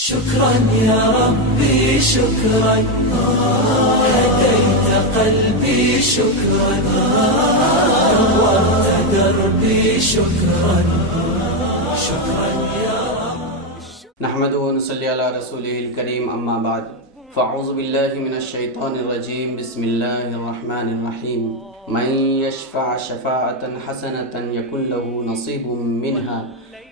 شكرا يا ربي شكرا هديت قلبي شكرا نورت دربي شكرا شكرا يا رب. نحمده ونصلي على رسوله الكريم أما بعد فأعوذ بالله من الشيطان الرجيم بسم الله الرحمن الرحيم من يشفع شفاعة حسنة يكن له نصيب منها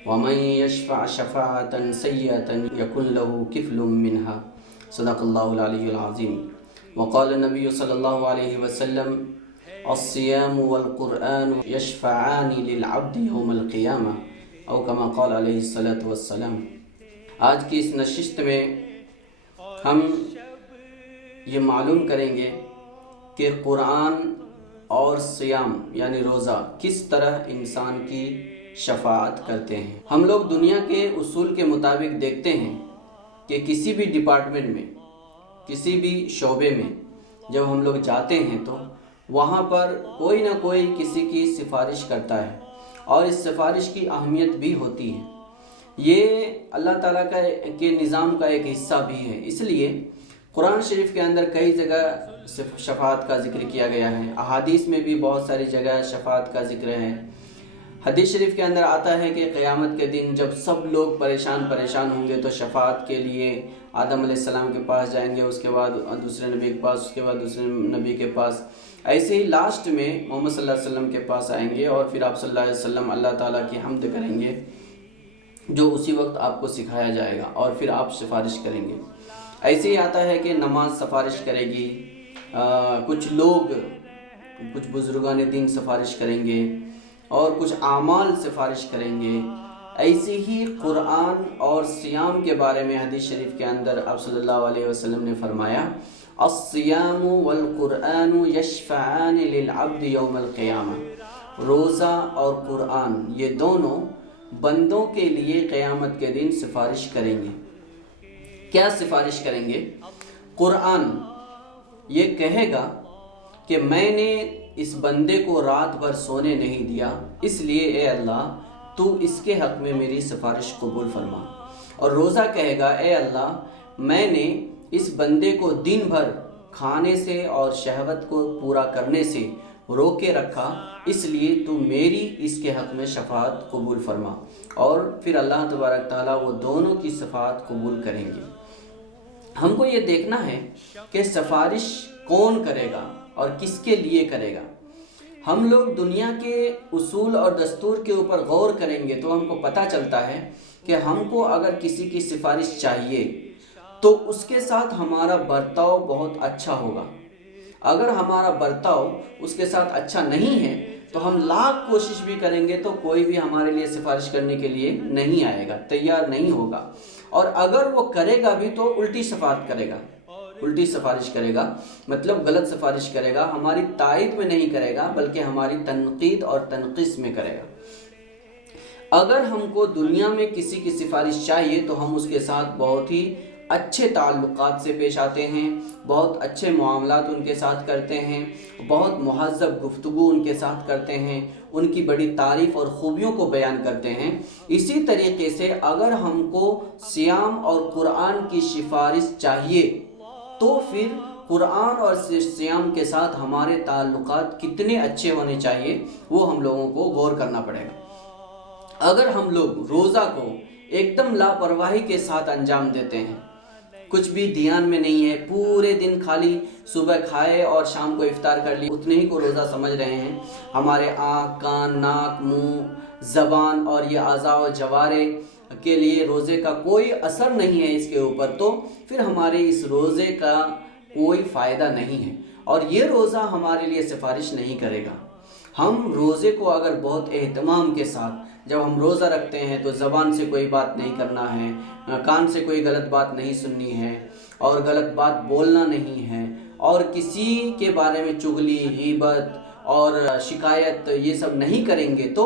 ومن يشفع شفاعة سيئة يكن له كفل منها صدق الله العلي العظيم. وقال النبي صلى الله عليه وسلم الصيام والقرآن يشفعان للعبد يوم القيامة او كما قال علیہ الصلاۃ والسلام. آج کی اس نشست میں ہم یہ معلوم کریں گے کہ قرآن اور صیام یعنی روزہ کس طرح انسان کی شفاعت کرتے ہیں. ہم لوگ دنیا کے اصول کے مطابق دیکھتے ہیں کہ کسی بھی ڈپارٹمنٹ میں کسی بھی شعبے میں جب ہم لوگ جاتے ہیں تو وہاں پر کوئی نہ کوئی کسی کی سفارش کرتا ہے اور اس سفارش کی اہمیت بھی ہوتی ہے. یہ اللہ تعالیٰ کے نظام کا ایک حصہ بھی ہے. اس لیے قرآن شریف کے اندر کئی جگہ شفاعت کا ذکر کیا گیا ہے. احادیث میں بھی بہت ساری جگہ شفاعت کا ذکر ہے. حدیث شریف کے اندر آتا ہے کہ قیامت کے دن جب سب لوگ پریشان ہوں گے تو شفاعت کے لیے آدم علیہ السلام کے پاس جائیں گے, اس کے بعد دوسرے نبی کے پاس, اس کے بعد دوسرے نبی کے پاس, ایسے ہی لاسٹ میں محمد صلی اللہ علیہ وسلم کے پاس آئیں گے اور پھر آپ صلی اللہ علیہ وسلم اللہ تعالیٰ کی حمد کریں گے جو اسی وقت آپ کو سکھایا جائے گا اور پھر آپ سفارش کریں گے. ایسے ہی آتا ہے کہ نماز سفارش کرے گی, کچھ لوگ کچھ بزرگان دین سفارش کریں گے اور کچھ اعمال سفارش کریں گے. ایسے ہی قرآن اور صیام کے بارے میں حدیث شریف کے اندر آپ صلی اللہ علیہ وسلم نے فرمایا الصیام والقرآن یشفعان للعبد یوم القیامہ. روزہ اور قرآن یہ دونوں بندوں کے لیے قیامت کے دن سفارش کریں گے. کیا سفارش کریں گے؟ قرآن یہ کہے گا کہ میں نے اس بندے کو رات بھر سونے نہیں دیا, اس لیے اے اللہ تو اس کے حق میں میری سفارش قبول فرما. اور روزہ کہے گا اے اللہ میں نے اس بندے کو دن بھر کھانے سے اور شہوت کو پورا کرنے سے روکے رکھا, اس لیے تو میری اس کے حق میں شفاعت قبول فرما. اور پھر اللہ تبارک تعالیٰ وہ دونوں کی شفاعت قبول کریں گے. ہم کو یہ دیکھنا ہے کہ سفارش کون کرے گا اور کس کے لیے کرے گا. ہم لوگ دنیا کے اصول اور دستور کے اوپر غور کریں گے تو ہم کو پتہ چلتا ہے کہ ہم کو اگر کسی کی سفارش چاہیے تو اس کے ساتھ ہمارا برتاؤ بہت اچھا ہوگا. اگر ہمارا برتاؤ اس کے ساتھ اچھا نہیں ہے تو ہم لاکھ کوشش بھی کریں گے تو کوئی بھی ہمارے لیے سفارش کرنے کے لیے نہیں آئے گا, تیار نہیں ہوگا. اور اگر وہ کرے گا بھی تو الٹی شفاعت کرے گا, الٹی سفارش کرے گا, مطلب غلط سفارش کرے گا, ہماری تائید میں نہیں کرے گا بلکہ ہماری تنقید اور تنقیص میں کرے گا. اگر ہم کو دنیا میں کسی کی سفارش چاہیے تو ہم اس کے ساتھ بہت ہی اچھے تعلقات سے پیش آتے ہیں, بہت اچھے معاملات ان کے ساتھ کرتے ہیں, بہت مہذب گفتگو ان کے ساتھ کرتے ہیں, ان کی بڑی تعریف اور خوبیوں کو بیان کرتے ہیں. اسی طریقے سے اگر ہم کو صیام اور قرآن کی سفارش چاہیے تو پھر قرآن اور صیام کے ساتھ ہمارے تعلقات کتنے اچھے ہونے چاہیے وہ ہم لوگوں کو غور کرنا پڑے گا. اگر ہم لوگ روزہ کو ایک دم لاپرواہی کے ساتھ انجام دیتے ہیں, کچھ بھی دھیان میں نہیں ہے, پورے دن خالی صبح کھائے اور شام کو افطار کر لی اتنے ہی کو روزہ سمجھ رہے ہیں, ہمارے آنکھ, کان, ناک, منہ, زبان اور یہ اعضاء و جوارے کے لیے روزے کا کوئی اثر نہیں ہے اس کے اوپر, تو پھر ہمارے اس روزے کا کوئی فائدہ نہیں ہے اور یہ روزہ ہمارے لیے سفارش نہیں کرے گا. ہم روزے کو اگر بہت اہتمام کے ساتھ جب ہم روزہ رکھتے ہیں تو زبان سے کوئی بات نہیں کرنا ہے, کان سے کوئی غلط بات نہیں سننی ہے اور غلط بات بولنا نہیں ہے, اور کسی کے بارے میں چغلی, غیبت اور شکایت یہ سب نہیں کریں گے تو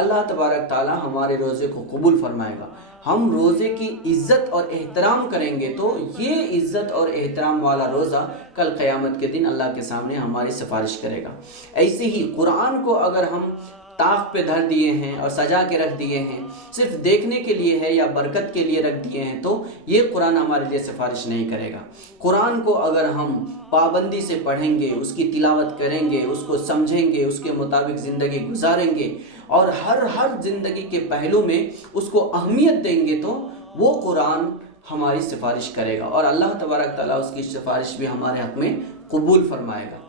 اللہ تبارک تعالیٰ ہمارے روزے کو قبول فرمائے گا. ہم روزے کی عزت اور احترام کریں گے تو یہ عزت اور احترام والا روزہ کل قیامت کے دن اللہ کے سامنے ہماری سفارش کرے گا. ایسے ہی قرآن کو اگر ہم طاق پہ دھر دیے ہیں اور سجا کے رکھ دیے ہیں، صرف دیکھنے کے لیے ہے یا برکت کے لیے رکھ دیے ہیں، تو یہ قرآن ہمارے لیے سفارش نہیں کرے گا۔ قرآن کو اگر ہم پابندی سے پڑھیں گے، اس کی تلاوت کریں گے، اس کو سمجھیں گے، اس کے مطابق زندگی گزاریں گے اور ہر زندگی کے پہلو میں اس کو اہمیت دیں گے، تو وہ قرآن ہماری سفارش کرے گا اور اللہ تبارک تعالیٰ اس کی سفارش بھی ہمارے حق میں قبول فرمائے گا۔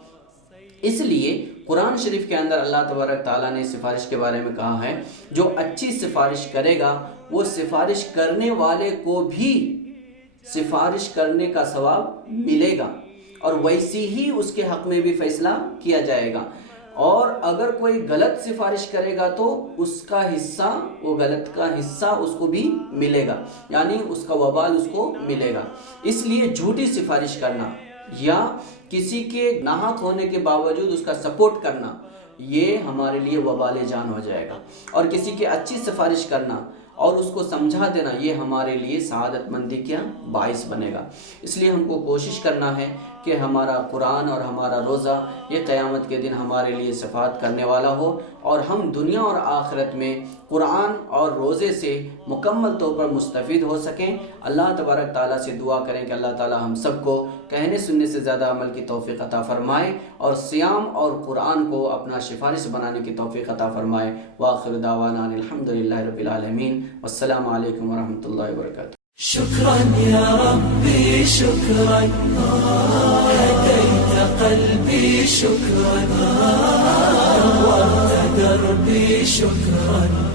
اس لیے قرآن شریف کے اندر اللہ تبارک تعالیٰ نے سفارش کے بارے میں کہا ہے، جو اچھی سفارش کرے گا وہ سفارش کرنے والے کو بھی سفارش کرنے کا ثواب ملے گا اور ویسی ہی اس کے حق میں بھی فیصلہ کیا جائے گا، اور اگر کوئی غلط سفارش کرے گا تو اس کا حصہ، وہ غلط کا حصہ اس کو بھی ملے گا، یعنی اس کا وبال اس کو ملے گا۔ اس لیے جھوٹی سفارش کرنا یا کسی کے ناحق ہونے کے باوجود اس کا سپورٹ کرنا، یہ ہمارے لیے وبال جان ہو جائے گا، اور کسی کی اچھی سفارش کرنا اور اس کو سمجھا دینا، یہ ہمارے لیے سعادت مندی کا باعث بنے گا۔ اس لیے ہم کو کوشش کرنا ہے کہ ہمارا قرآن اور ہمارا روزہ یہ قیامت کے دن ہمارے لیے شفاعت کرنے والا ہو، اور ہم دنیا اور آخرت میں قرآن اور روزے سے مکمل طور پر مستفید ہو سکیں۔ اللہ تبارک تعالیٰ سے دعا کریں کہ اللہ تعالیٰ ہم سب کو کہنے سننے سے زیادہ عمل کی توفیق عطا فرمائے، اور صیام اور قرآن کو اپنا سفارش بنانے کی توفیق عطا فرمائے۔ وآخر دعوانا الحمدللہ رب العالمین، والسلام علیکم ورحمۃ اللہ وبرکاتہ۔ شكرا يا ربي شكرا، هديت قلبي شكرا، نورت دربي شكرا.